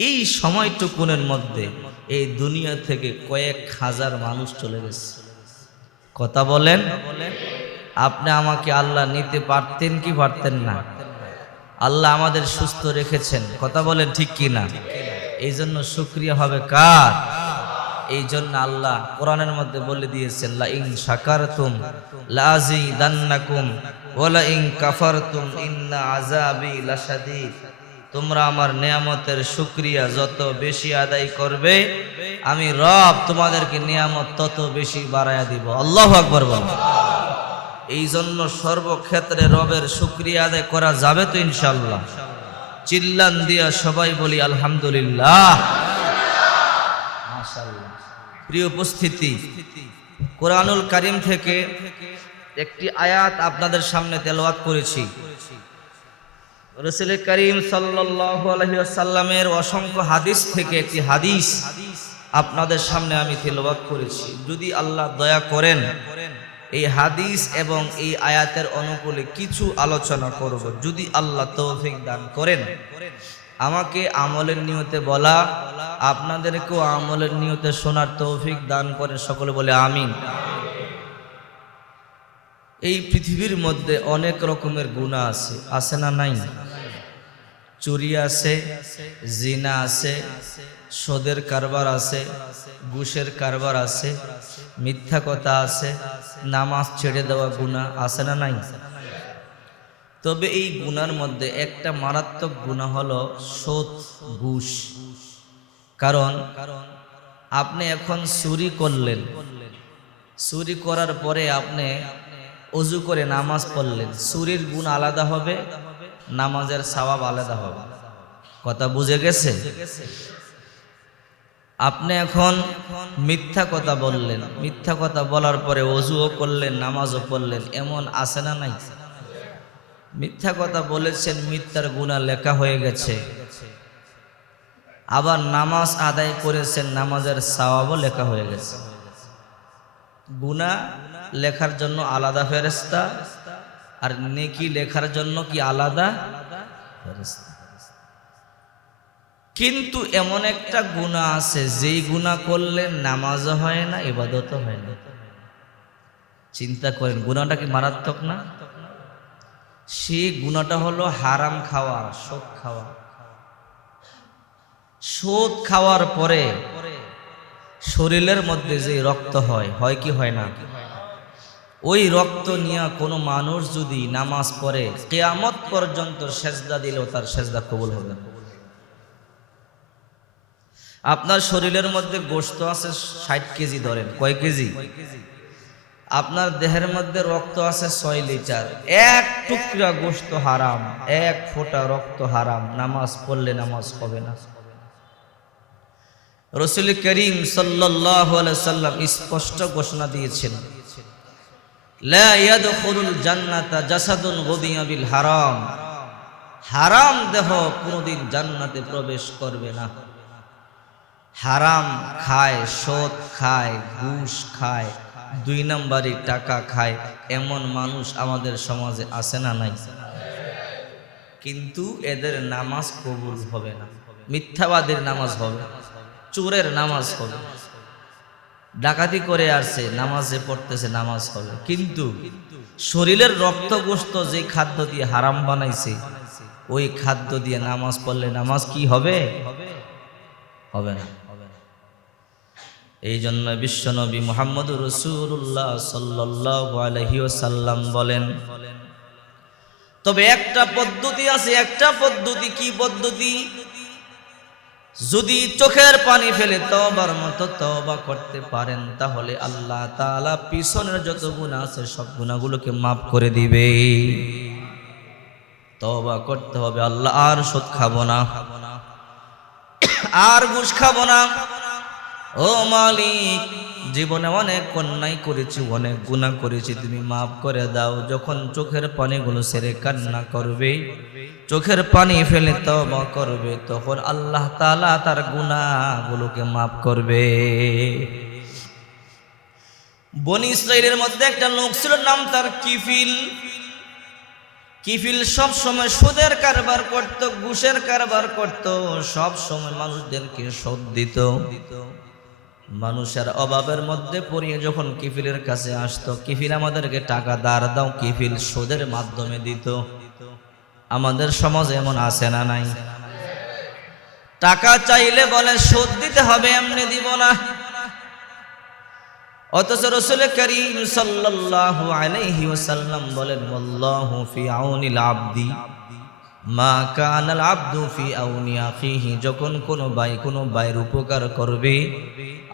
এই সময়টুকুনের মধ্যে এই দুনিয়া থেকে কয়েক হাজার মানুষ চলে গেছে। কথা বলেন, আপনি আমাকে আল্লাহ নিতে পারতেন কি পারতেন না? আল্লাহ আমাদের সুস্থ রেখেছেন। কথা বলেন ঠিক কি না এই জন্য শুক্রিয়া হবে কার? এই জন্য আল্লাহ কোরআনের মধ্যে বলে দিয়েছেন লা ইন শাকারতুম লাজি দান্নাকুম ওয়ালা ইন কাফারতুম, ইন্না আযাবি লাশাদীদ। তোমরা আমার নিয়ামতের শুক্রিয়া যত বেশি আদায় করবে, আমি রব তোমাদেরকে নিয়ামত তত বেশি বাড়ায়া দিব। আল্লাহ আকবর বল। এই জন্য সর্বক্ষেত্রে রবের শুক্রিয়া আদায় করা যাবে তো ইনশাল্লাহ চিল্লান দিয়া সবাই বলি আলহামদুলিল্লাহ। প্রিয় উপস্থিতি, কোরআনুল কারিম থেকে একটি আয়াত আপনাদের সামনে তেলাওয়াত করেছি। রসুল করিম ওয়াসাল্লামের অসংখ্য হাদিস থেকে একটি হাদিস আপনাদের সামনে আমি তেলাওয়াত করেছি। যদি আল্লাহ দয়া করেন, এই হাদিস এবং এই আয়াতের অনুকূলে কিছু আলোচনা করব। যদি আল্লাহ তৌফিক দান করেন, আমাকে আমলের নিয়তে বলা, আপনাদেরকেও আমলের নিয়তে শোনার তৌফিক দান করেন, সকলে বলে আমিন। এই পৃথিবীর মধ্যে অনেক রকমের গুণা আছে আছে না নাই? চুরি আছে, জিনা আছে, সোদের কারবার আছে, ঘুষের কারবার আছে, মিথ্যা কথা আছে, নামাজ ছেড়ে দেওয়া গুণা আছে না নাই? তবে এই গুনার মধ্যে একটা মারাত্মক গুণা হলো সোদ ঘুষ। কারণ আপনি এখন চুরি করলেন। চুরি করার পরে আপনি অজু করে নামাজ পড়লেন। চুরির গুণ আলাদা হবে? নামাজের সওয়াব আলাদা হবে। কথা বুঝে গেছে? আপনি এখন মিথ্যা কথা বললেন। মিথ্যা কথা বলার পরে অজুও করলেন, নামাজও পড়লেন। এমন আছে না নাই? মিথ্যা কথা বলেছেন, মিথ্যার গুণা লেখা হয়ে গেছে। আবার নামাজ আদায় করেছেন, নামাজের সওয়াবও লেখা হয়ে গেছে। গুণা লেখার জন্য আলাদা ফেরেস্তা আর নেকি লেখার জন্য কি আলাদা? কিন্তু এমন একটা গুণা আছে, যেই গুণা করলে নামাজও হয় না ইবাদতও হয় না। চিন্তা করেন, গুণাটা কি মারাত্মক না? সেই গুণাটা হলো হারাম খাওয়া শোক খাওয়া। শোধ খাওয়ার পরে শরীরের মধ্যে যে রক্ত হয় হয় কি হয় না? ওই রক্ত নিয়ে কোনো মানুষ যদি নামাজ পড়ে, কেয়ামত পর্যন্ত সেজদা দিলেও তার সেজদা কবুল হবে আপনার শরীরের মধ্যে গোস্ত আছে ষাট কেজি ধরেন, কয় কেজি? আপনার দেহের মধ্যে রক্ত আছে ছয় লিটার, এক টুকরা গোস্ত হারাম, এক ফোঁটা রক্ত হারাম, নামাজ পড়লে নামাজ হবে না। রসুল করিম সাল্লাহ সাল্লাম স্পষ্ট ঘোষণা দিয়েছেন জান্নাতা জাসাদুন গুদিয়া বিল হারাম। হারাম দেহ কোনোদিন জান্নাতে প্রবেশ করবে না। হারাম খায় সোদ খায়, ঘুষ খায়, দুই নম্বরই টাকা খায়, এমন মানুষ আমাদের সমাজে আছে না নাই? কিন্তু এদের নামাজ কবুল হবে না। মিথ্যাবাদের নামাজ হবে, চোরের নামাজ হবে। ডাকাতি করে আসছে, নামাজে পড়তেছে, নামাজ হবে কিন্তু শরীরের রক্তগোস্ত যে খাদ্য দিয়ে হারাম বানাইছে, ওই খাদ্য দিয়ে নামাজ পড়লে নামাজ কি হবে? হবে না। এই জন্য বিশ্বনবী মোহাম্মদ রসুল্লাহ সাল্লাহ আলহিউসাল্লাম বলেন, তবে একটা পদ্ধতি আছে, একটা পদ্ধতি কি পদ্ধতি? যদি চোখের পানি ফেলে তবার মতো তবা করতে পারেন, তাহলে আল্লাহ তাআলা পিছনের যত গুণা আছে, সব গুণাগুলোকে মাফ করে দিবে। তবা করতে হবে, আল্লাহ আর সুদ খাব না। আর ঘুষ খাব না। ও মালিক, জীবনে অনেক অন্যায় করেছি, অনেক গুণা করেছি, তুমি মাফ করে দাও। যখন চোখের পানিগুলো সেরে কান্না করবে চোখের পানি ফেলে তবা করবে, তখন আল্লাহ তাআলা তার গুণাগুলোকে মাফ করবে। বনি ইসরাইলের মধ্যে একটা লোক ছিল, নাম তার কিফিল। কিফিল সব সময় সুদের কারবার করত, ঘুষের কারবার করত সব সময় মানুষদেরকে শোধ দিত। মানুষের অভাবের মধ্যে পড়িয়ে যখন কিফিলের কাছে আসতো, কিফিল আমাদেরকে টাকা দাঁড় দাও, কিফিল সুদের মাধ্যমে দিত। আমাদের সমাজে এমন আছে না নাই? টাকা চাইলে বলে সুদ দিতে হবে, এমনি দিব না। অথচ রসুল করিম সাল্লাল্লাহু আলাইহি ওয়াসাল্লাম বলেন আল্লাহু ফি আউনিল মা কানাল আব্দু ফি আউনি আখিহি। যখন কোনো ভাই কোনো ভাইয়ের উপকার করবে,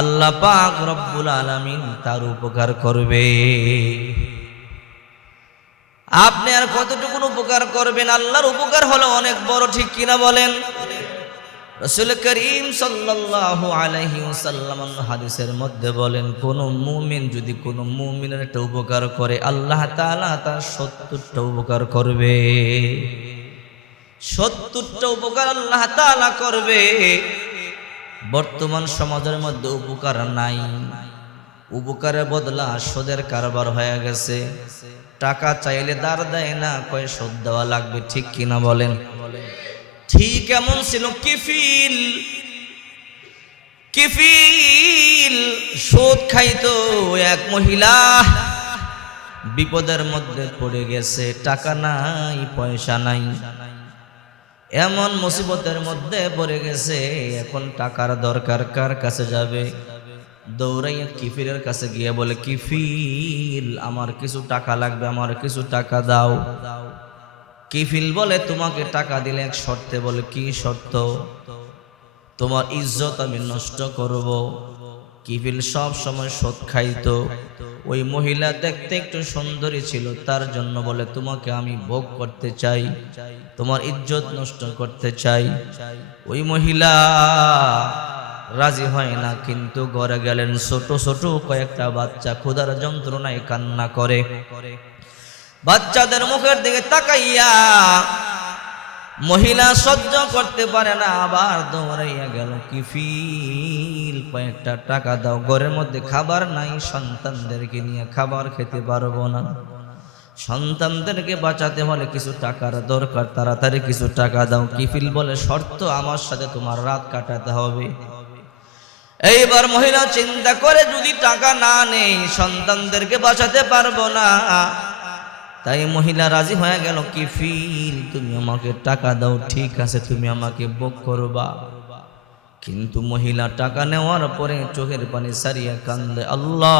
আল্লাহ পাক রব্বুল আলামিন তার উপকার করবে। আপনি আর কতটুকু উপকার করবেন? আল্লাহর উপকার হলো অনেক বড়, ঠিক কিনা বলেন? রসুল করিম সাল্লাল্লাহু আলাইহি ওয়াসাল্লাম হাদিসের মধ্যে বলেন, কোন মুমিন যদি কোন মুমিনের একটা উপকার করে, আল্লাহ তাআলা তার সত্তরটা উপকার করবে। সত্তরটা উপকার আল্লাহ তাআলা করবে। বর্তমান সমাজের মধ্যে উপকার নাই। উপকারের বদলা সুদের কারবার হয়ে গেছে। টাকা চাইলে দার দেয় না, কয় সুদ দেওয়া লাগবে, ঠিক কিনা বলেন? ঠিক এমন ছিল কিফিল কিফিল সুদ খাইতো এক মহিলা। বিপদের মধ্যে পড়ে গেছে, টাকা নাই, পয়সা নাই। এমন মুসিবতের মধ্যে পড়ে গেছে, এখন টাকার দরকার কার কাছে যাবে? দৌড়াইয়া কিফিলের কাছে গিয়ে বলে, কিফিল, আমার কিছু টাকা লাগবে, আমার কিছু টাকা দাও। দাও কিফিল বলে, তোমাকে টাকা দিলে এক শর্তে। বলে, কি শর্ত? তোমার ইজ্জত আমি নষ্ট করব। কিফিল সব সময় শোধ খাইতো। ওই মহিলা দেখতে একটু সুন্দরী ছিল, তার জন্য বলে, তোমাকে আমি ভোগ করতে চাই, তোমার ইজ্জত নষ্ট করতে চাই। ওই মহিলা রাজি হয় না, কিন্তু ঘরে গেলেন ছোট ছোট কয়েকটা বাচ্চা। ক্ষুধার যন্ত্রণায় কান্না করে। বাচ্চাদের মুখের দিকে তাকাইয়া মহিলা সহ্য করতে পারে না, আবার দৌড়াইয়া গেল। কি ফিল কয়েকটা টাকা দাও, ঘরের মধ্যে খাবার নাই, সন্তানদেরকে নিয়ে খাবার খেতে পারব না। সন্তানদেরকে বাঁচাতে হলে কিছু টাকার দরকার, তাড়াতাড়ি কিছু টাকা দাও। কিফিল বলে, শর্ত আমার সাথে তোমার রাত কাটাতে হবে। এইবার মহিলা চিন্তা করে যদি টাকা না নেই, সন্তানদেরকে বাঁচাতে পারব না। তাই মহিলা রাজি হয়ে গেল কি ফিল তুমি আমাকে টাকা দাও, ঠিক আছে, তুমি আমাকে বুক করবা। কিন্তু মহিলা টাকা নেওয়ার পরে চোখের পানি সারিয়া কান্দে, আল্লাহ,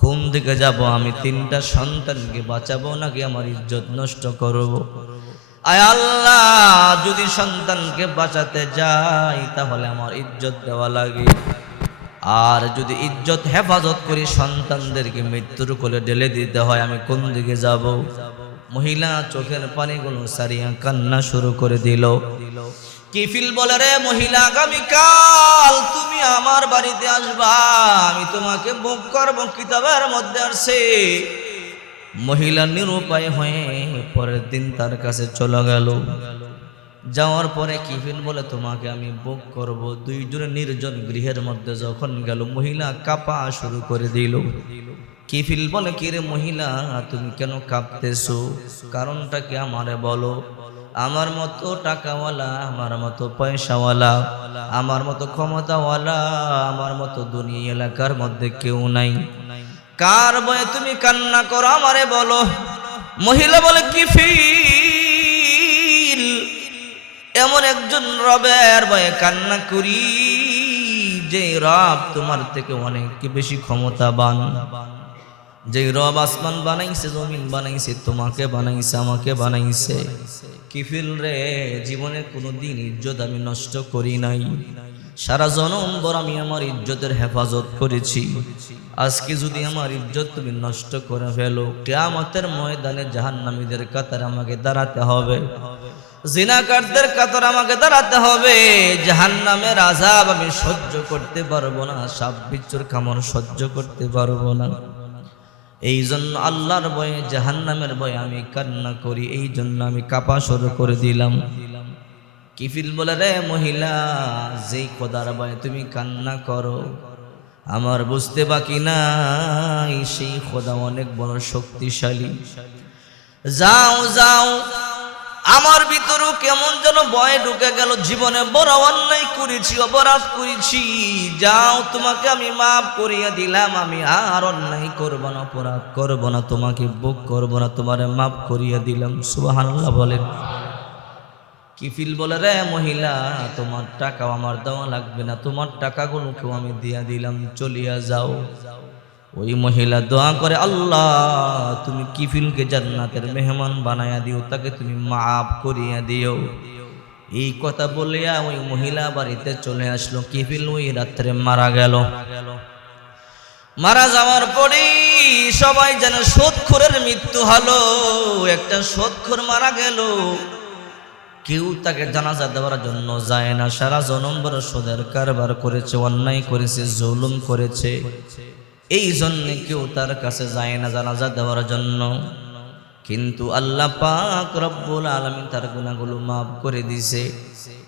কোন দিকে যাব? আমি তিনটা সন্তানকে বাঁচাবো নাকি আমার ইজ্জত নষ্ট করব? আয় আল্লাহ, যদি সন্তানকে বাঁচাতে যাই, তাহলে আমার ইজ্জত দেওয়া লাগে। আর যদি ইজ্জত, হেফাজত করি, সন্তানদেরকে মৃত্যুর কোলে ঢেলে দিতে হয়, আমি কোন দিকে যাব? মহিলা চোখের পানিগুলো সারিয়া কান্না শুরু করে দিল। কিফিল বলে, রে মহিলা, আগামীকাল তুমি আমার বাড়িতে আসবা। আমি তোমাকে বুক করব, কিতাবের মধ্যে আসছে। মহিলা নিরুপায় হয়ে পরের দিন তার কাছে চলে গেল। যাওয়ার পরে কিফিল বলে, তোমাকে আমি বুক করব। দুইজনে নির্জন গৃহের মধ্যে যখন গেল, মহিলা কাপা শুরু করে দিল। কিফিল বলে কি রে মহিলা, তুমি কেন কাঁপতেছো? কারণটা কি আমারে বলো? আমার মতো টাকাওয়ালা, আমার মতো পয়সাওয়ালা, আমার মতো ক্ষমতাওয়ালা, আমার মতো দুনিয়া এলাকার মধ্যে কেউ নাই। কার বয়ে তুমি কান্না করো আমারে বলো? মহিলা বলে, কি ফিল? এমন একজন রবের বয়ে কান্না করি যে রব তোমার থেকে অনেক বেশি ক্ষমতাবান। যে রব আসমান বানাইছে, জমিন বানাইছে, তোমাকে বানাইছে, আমাকে বানাইছে। কিফিল রে? জীবনে কোনো দিন ইজ্জত আমি নষ্ট করি নাই। সারা জনম বর আমি আমার ইজ্জতের হেফাজত করেছি। আজকে যদি আমার ইজ্জত তুমি নষ্ট করে ফেলো, কেয়ামতের ময়দানে জাহান্নামীদের কাতার আমাকে দাঁড়াতে হবে। জিনাকারদের কাতার আমাকে দাঁড়াতে হবে। জাহান্নামের আজাব আমি সহ্য করতে পারব না, সাপ বিচ্ছুর কামড় সহ্য করতে পারব না। এই জন্য আল্লাহর ভয়ে, জাহান্নামের বয়ে আমি কান্না করি এই জন্য আমি কাপা শুরু করে দিলাম। কিফিল বলে রে মহিলা? যেই খোদার ভয়ে তুমি কান্না করো, আমার বুঝতে বাকি নাই, সেই খোদা অনেক বড় শক্তিশালী। যাও যাও, আমার ভিতরও কেমন যেন ভয় ঢুকে গেল। জীবনে বড় অন্যায় করেছি, অপরাধ করেছি। যাও, তোমাকে আমি মাফ করিয়ে দিলাম, আমি আর অন্যায় করব না, অপরাধ করব না, তোমাকে বুক করব না, তোমারে মাফ করিয়ে দিলাম। সুবহানাল্লাহ বলেন। কিফিল বলে, রে মহিলা, তোমার টাকাও আমার দেওয়া লাগবে না, তোমার টাকাগুলোকেও আমি দিয়া দিলাম, চলিয়া যাও। ওই মহিলা দোয়া করে, আল্লাহ, তুমি কিফিলকে জান্নাতের মেহমান বানায়া দিও, তাকে তুমি মাফ করিয়া দিও। এই কথা বলিয়া ওই মহিলা বাড়িতে চলে আসলো, কিফিল ওই রাত্রে মারা গেল। মারা যাওয়ার পরেই সবাই যেন সোদখোরের মৃত্যু হলো, একটা সোদখোর মারা গেল। কেউ তাকে জানাজা দেওয়ার জন্য যায় না। সারা জনম্বর সোদের কারবার করেছে, অন্যায় করেছে, জুলুম করেছে। এই জন্য কেউ তার কাছে যায় না জানাজা দেওয়ার জন্য। কিন্তু আল্লাহ পাক রব্বুল আলমী তার গুণাগুলো মাফ করে দিছে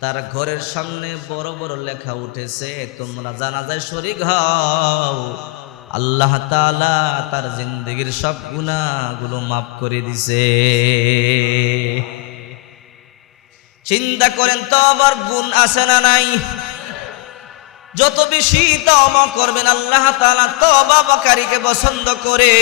তার ঘরের সামনে বড় বড় লেখা উঠেছে, তোমরা জানাজায় শরিক হও। আল্লাহ তাআলা তার জিন্দগির সব গুণাগুলো মাফ করে দিছে চিন্তা করেন, তো আবার গুণ আছে না নাই? যত বেশি তবা করবেন, আল্লাহ তাআলা তবাকারীকে পছন্দ করে